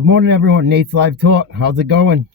Good morning, everyone. Nate's Live Talk. How's it going?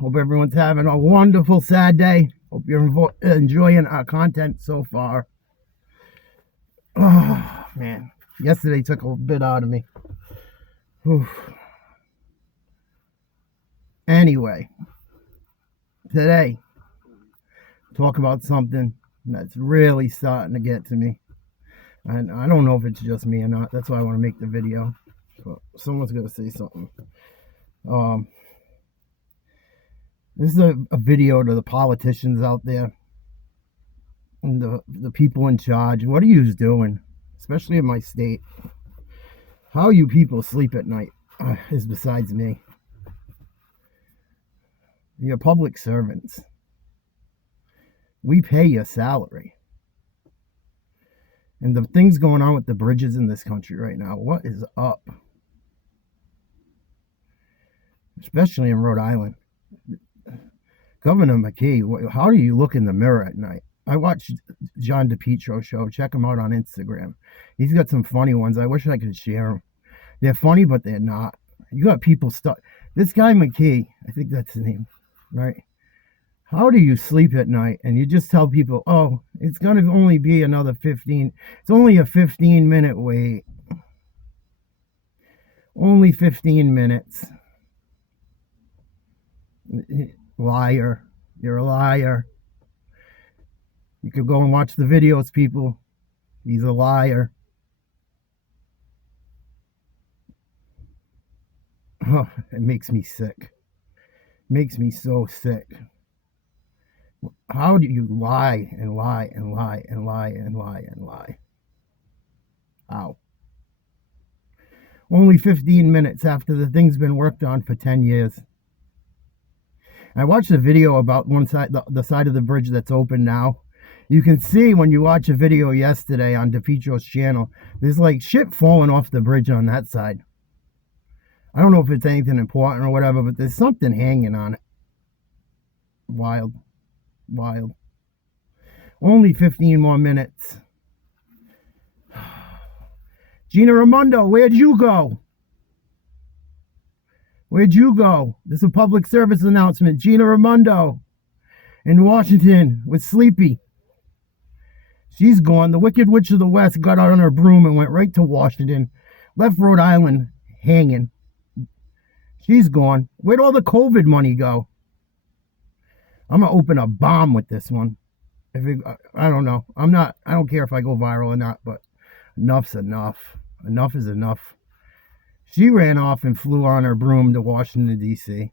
Hope everyone's having a wonderful, sad day. Hope you're enjoying our content so far. Oh, man. Yesterday took a bit out of me. Whew. Anyway, today, talk about something that's really starting to get to me. And I don't know if it's just me or not. That's why I want to make the video. But someone's going to say something. This is a video to the politicians out there and the people in charge. What are you doing, especially in my state? How you people sleep at night is besides me. You're public servants. We pay your salary. And the things going on with the bridges in this country right now, what is up? Especially in Rhode Island. Governor McKee, how do you look in the mirror at night? I watched John DePietro's show. Check him out on Instagram. He's got some funny ones. I wish I could share them. They're funny, but they're not. You got people stuck. This guy McKee, I think that's his name, right? How do you sleep at night and you just tell people, oh, it's going to only be another 15. It's only a 15-minute wait. Only 15 minutes. Liar. You're a liar. You could go and watch the videos, people. He's a liar. Oh, it makes me sick. It makes me so sick. How do you lie and lie and lie and lie and lie and lie? How? Only 15 minutes after the thing's been worked on for 10 years. I watched a video about one side, the side of the bridge that's open now. You can see when you watch a video yesterday on DePietro's channel, there's like shit falling off the bridge on that side. I don't know if it's anything important or whatever, but there's something hanging on it. Wild. Wild. Only 15 more minutes. Gina Raimondo, where'd you go? Where'd you go? This is a public service announcement. Gina Raimondo in Washington with Sleepy. She's gone. The Wicked Witch of the West got out on her broom and went right to Washington. Left Rhode Island hanging. She's gone. Where'd all the COVID money go? I'm going to open a bomb with this one. I don't know. I don't care if I go viral or not, but enough's enough. Enough is enough. She ran off and flew on her broom to Washington, D.C.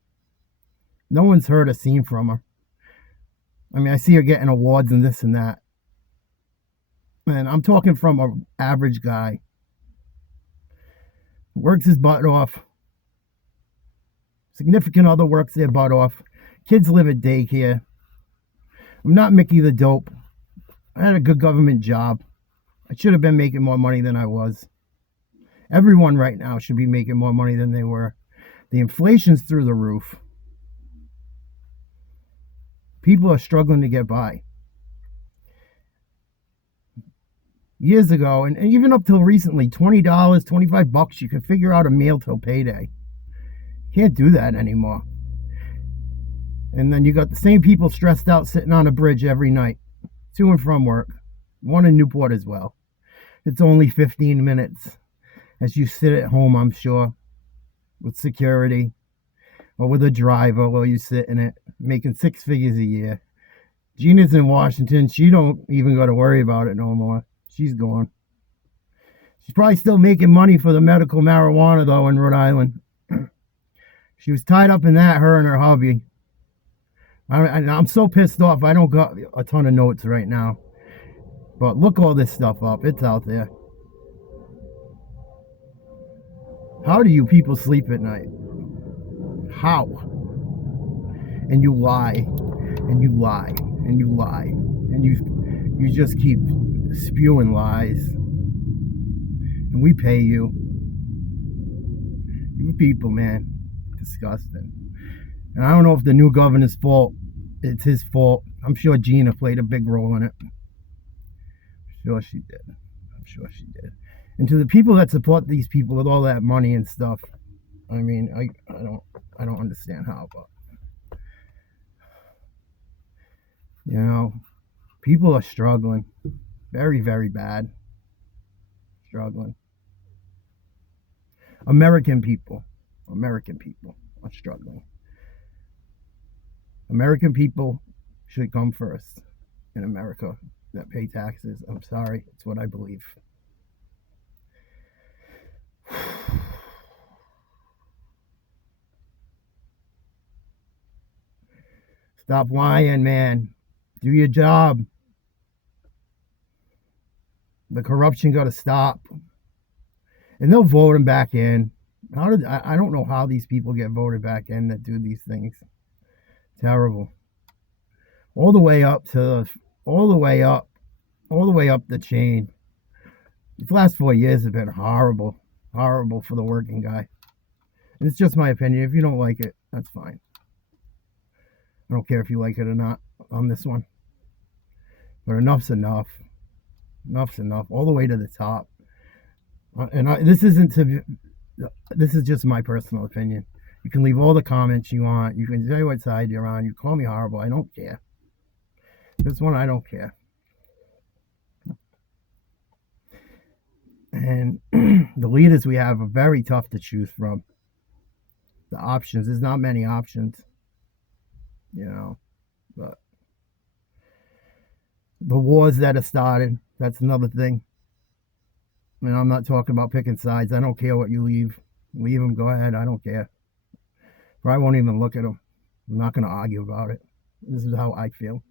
No one's heard or seen from her. I mean, I see her getting awards and this and that. And I'm talking from an average guy. Works his butt off. Significant other works their butt off. Kids live at daycare. I'm not Mickey the Dope. I had a good government job. I should have been making more money than I was. Everyone right now should be making more money than they were. The inflation's through the roof. People are struggling to get by. Years ago, and even up till recently, $20, $25, you could figure out a meal till payday. Can't do that anymore. And then you got the same people stressed out sitting on a bridge every night, to and from work. One in Newport as well. It's only 15 minutes. As you sit at home, I'm sure, with security or with a driver while you sit in it, making 6 figures a year. Gina's in Washington. She don't even got to worry about it no more. She's gone. She's probably still making money for the medical marijuana, though, in Rhode Island. She was tied up in that, her and her hubby. I'm so pissed off. I don't got a ton of notes right now. But look all this stuff up. It's out there. How do you people sleep at night? How? And you lie. And you lie. And you lie. And you just keep spewing lies. And we pay you. You people, man. Disgusting. And I don't know if the new governor's fault. It's his fault. I'm sure Gina played a big role in it. I'm sure she did. I'm sure she did. And to the people that support these people with all that money and stuff, I mean, I don't understand how, but you know, people are struggling, very very bad, struggling. American people are struggling. American people should come first in America that pay taxes. I'm sorry, it's what I believe. Stop lying, man. Do your job. The corruption got to stop, and they'll vote him back in. I don't know how these people get voted back in that do these things. Terrible. All the way up to all the way up all the way up the chain. These last 4 years have been horrible, horrible for the working guy. And it's just my opinion. If you don't like it, that's fine. I don't care if you like it or not on this one. But enough's enough. Enough's enough. All the way to the top. This is just my personal opinion. You can leave all the comments you want. You can say what side you're on. You call me horrible. I don't care. This one, I don't care. And the leaders we have are very tough to choose from. The options, there's not many options, but the wars that have started, that's another thing. And I'm not talking about picking sides. I don't care what you leave. Leave them, go ahead. I don't care. Or I won't even look at them. I'm not going to argue about it. This is how I feel.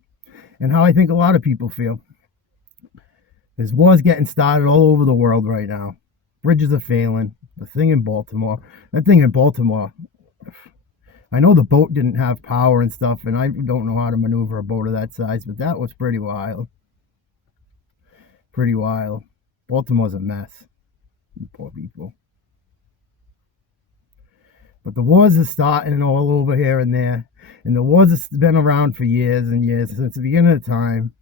And how I think a lot of people feel. There's wars getting started all over the world right now. Bridges are failing. The thing in Baltimore. That thing in Baltimore. I know the boat didn't have power and stuff, and I don't know how to maneuver a boat of that size, but that was pretty wild. Pretty wild. Baltimore's a mess. Poor people. But the wars are starting all over here and there. And the wars have been around for years and years, since the beginning of time.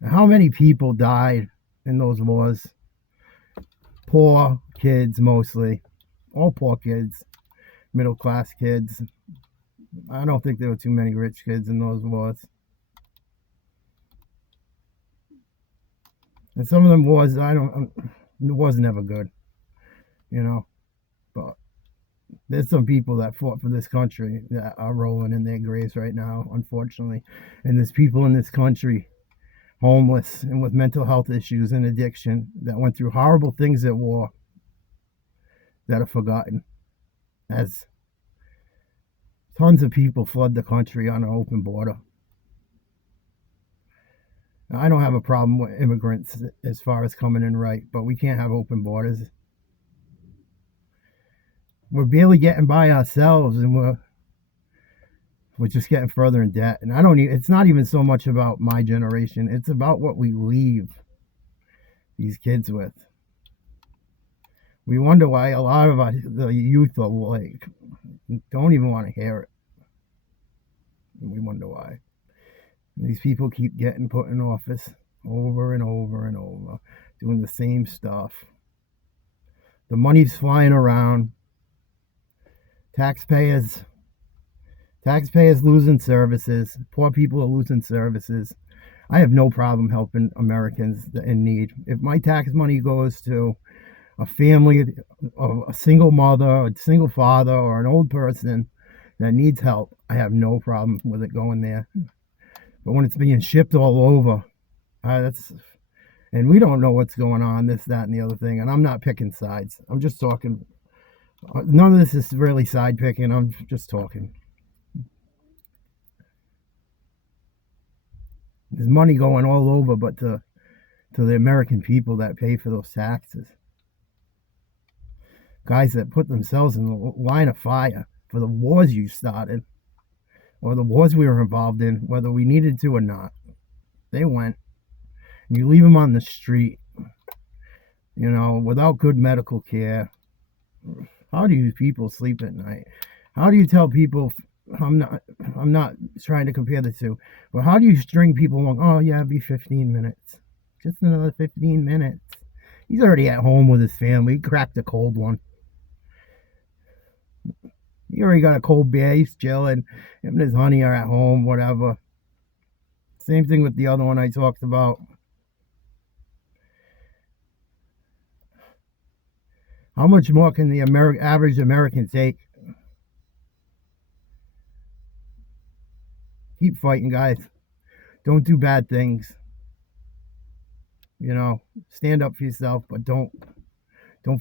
And how many people died in those wars? Poor kids, mostly. All poor kids. Middle class kids. I don't think there were too many rich kids in those wars. And some of them wars, it was never good. But there's some people that fought for this country that are rolling in their graves right now, unfortunately. And there's people in this country, homeless and with mental health issues and addiction, that went through horrible things at war, that are forgotten. As tons of people flood the country on an open border. Now, I don't have a problem with immigrants as far as coming in right, but we can't have open borders. We're barely getting by ourselves, and we're just getting further in debt. And it's not even so much about my generation. It's about what we leave these kids with. We wonder why a lot of the youth are like, don't even want to hear it. And we wonder why. And these people keep getting put in office over and over and over, doing the same stuff. The money's flying around. Taxpayers losing services. Poor people are losing services. I have no problem helping Americans in need. If my tax money goes to a family, a single mother, a single father, or an old person that needs help, I have no problem with it going there. But when it's being shipped all over, and we don't know what's going on, this, that, and the other thing. And I'm not picking sides. I'm just talking. None of this is really side picking. I'm just talking. There's money going all over, but to the American people that pay for those taxes. Guys that put themselves in the line of fire for the wars you started, or the wars we were involved in, whether we needed to or not. They went. And you leave them on the street, without good medical care. How do you people sleep at night? How do you tell people, I'm not trying to compare the two, but how do you string people along? Oh yeah, it'll be 15 minutes. Just another 15 minutes. He's already at home with his family. He cracked a cold one. He already got a cold beer. He's chilling. Him and his honey are at home, whatever. Same thing with the other one I talked about. How much more can the average American take? Keep fighting, guys. Don't do bad things. Stand up for yourself, but don't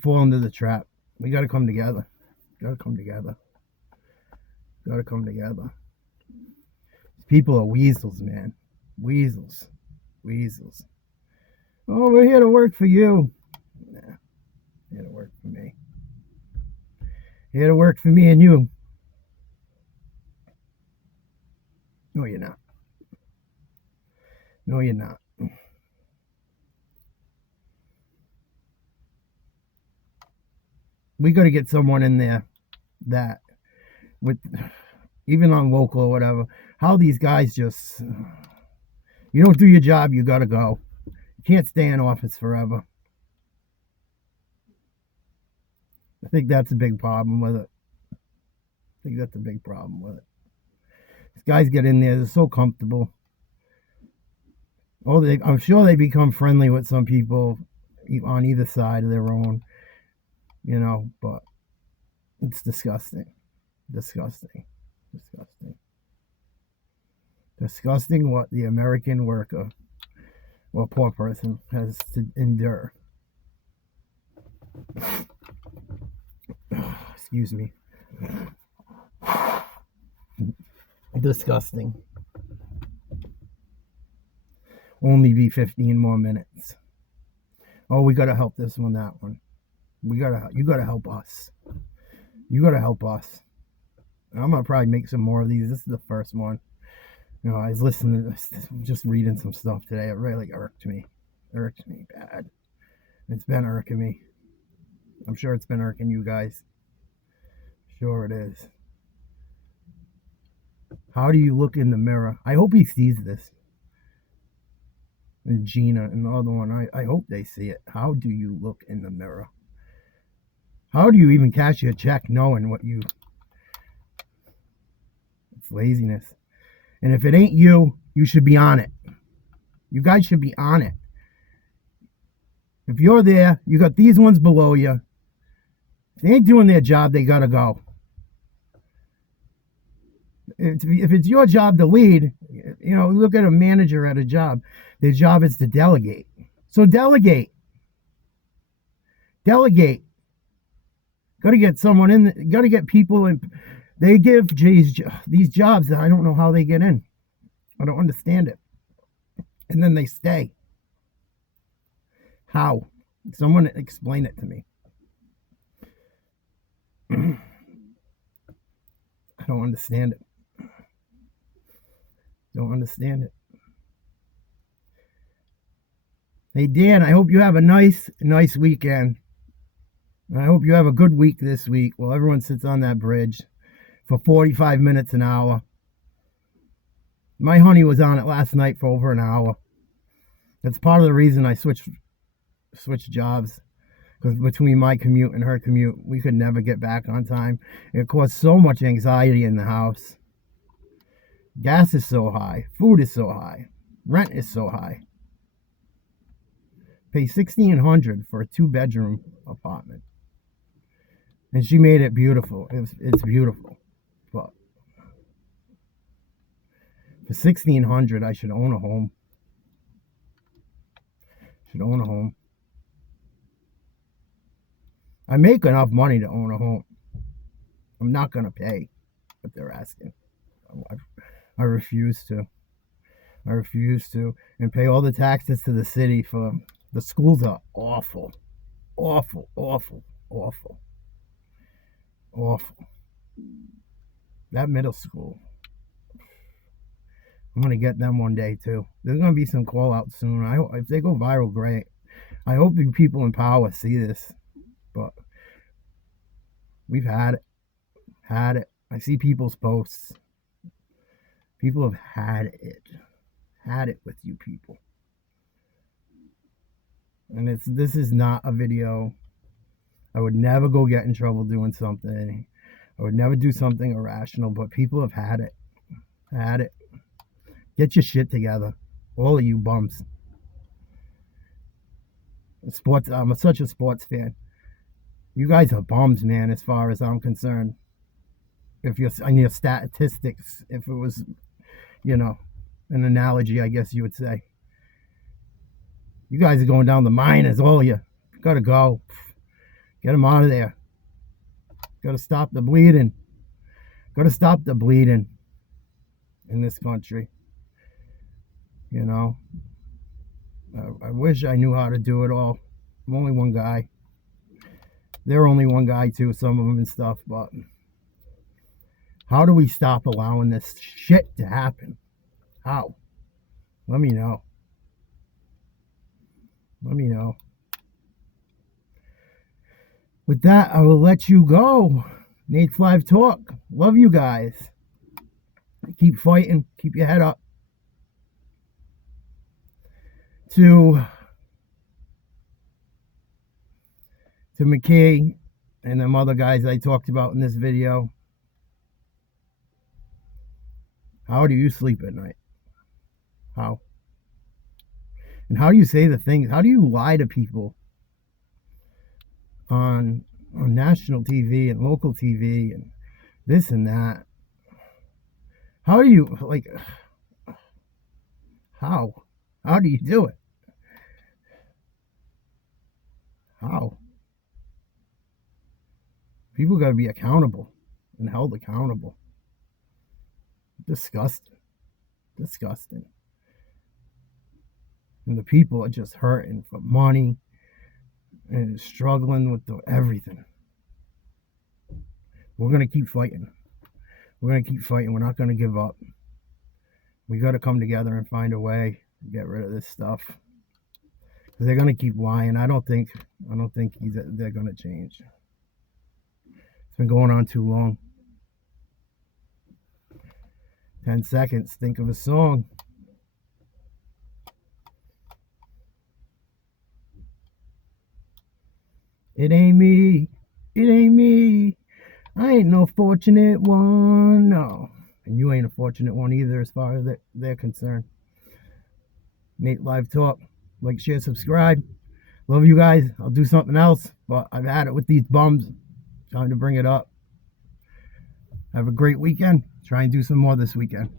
fall into the trap. We got to come together. Got to come together. Got to come together. People are weasels, man. Weasels. Oh, we're here to work for you. Nah, here to work for me. Here to work for me and you. No, you're not. No, you're not. We got to get someone in there that, with even on local or whatever, how these guys just, you don't do your job, you got to go. You can't stay in office forever. I think that's a big problem with it. These guys get in there, they're so comfortable. I'm sure they become friendly with some people on either side of their own, but it's disgusting. Disgusting what the American worker or poor person has to endure. Excuse me. Disgusting. Only be 15 more minutes. Oh, we gotta help this one, that one. You gotta help us. I'm gonna probably make some more of these. This is the first one. I was listening to this, just reading some stuff today. It really irked me bad. It's been irking me. I'm sure it's been irking you guys. Sure it is. How do you look in the mirror? I hope he sees this. And Gina and the other one, I hope they see it. How do you look in the mirror? How do you even cash your check knowing what you... It's laziness. And if it ain't you, you should be on it. You guys should be on it. If you're there, you got these ones below you. If they ain't doing their job, they gotta go. If it's your job to lead, look at a manager at a job. Their job is to delegate. So delegate. Delegate. Got to get someone in. Got to get people in. They give these jobs that I don't know how they get in. I don't understand it. And then they stay. How? Someone explain it to me. I don't understand it. Don't understand it. Hey, Dan, I hope you have a nice weekend. I hope you have a good week this week while everyone sits on that bridge for 45 minutes an hour. My honey was on it last night for over an hour. That's part of the reason I switched jobs. Because between my commute and her commute, we could never get back on time. It caused so much anxiety in the house. Gas is so high. Food is so high. Rent is so high. Pay $1,600 for a 2-bedroom apartment. And she made it beautiful. It's beautiful. But for $1,600, I should own a home. I make enough money to own a home. I'm not going to pay what they're asking. I refuse to. And pay all the taxes to the city for... The schools are awful. That middle school. I'm going to get them one day, too. There's going to be some call-outs soon. I hope, if they go viral, great. I hope you people in power see this. But we've had it. I see people's posts. People have had it with you people. And this is not a video. I would never go get in trouble doing something. I would never do something irrational, but people have had it. Had it. Get your shit together. All of you bums. Sports. I'm such a sports fan. You guys are bums, man, as far as I'm concerned. If you're on your statistics, if it was, an analogy, I guess you would say. You guys are going down the minors, all of you. Gotta go. Get them out of there. Gotta stop the bleeding. Gotta stop the bleeding in this country. I wish I knew how to do it all. I'm only one guy. They're only one guy too, some of them and stuff, but how do we stop allowing this shit to happen? How? Let me know. Let me know. With that, I will let you go. Nate's Live Talk. Love you guys. Keep fighting. Keep your head up. To McKay and them other guys I talked about in this video. How do you sleep at night? How? And how do you say the things? How do you lie to people on national TV and local TV and this and that? How do you, how? How do you do it? How? People got to be accountable and held accountable. Disgusting. Disgusting. And the people are just hurting for money and struggling with everything. We're going to keep fighting. We're going to keep fighting. We're not going to give up. We got to come together and find a way to get rid of this stuff. Because they're going to keep lying. I don't think they're going to change. It's been going on too long. 10 seconds. Think of a song. It ain't me. It ain't me. I ain't no fortunate one. No. And you ain't a fortunate one either as far as they're concerned. Nate Live Talk. Like, share, subscribe. Love you guys. I'll do something else. But I've had it with these bums. Time to bring it up. Have a great weekend. Try and do some more this weekend.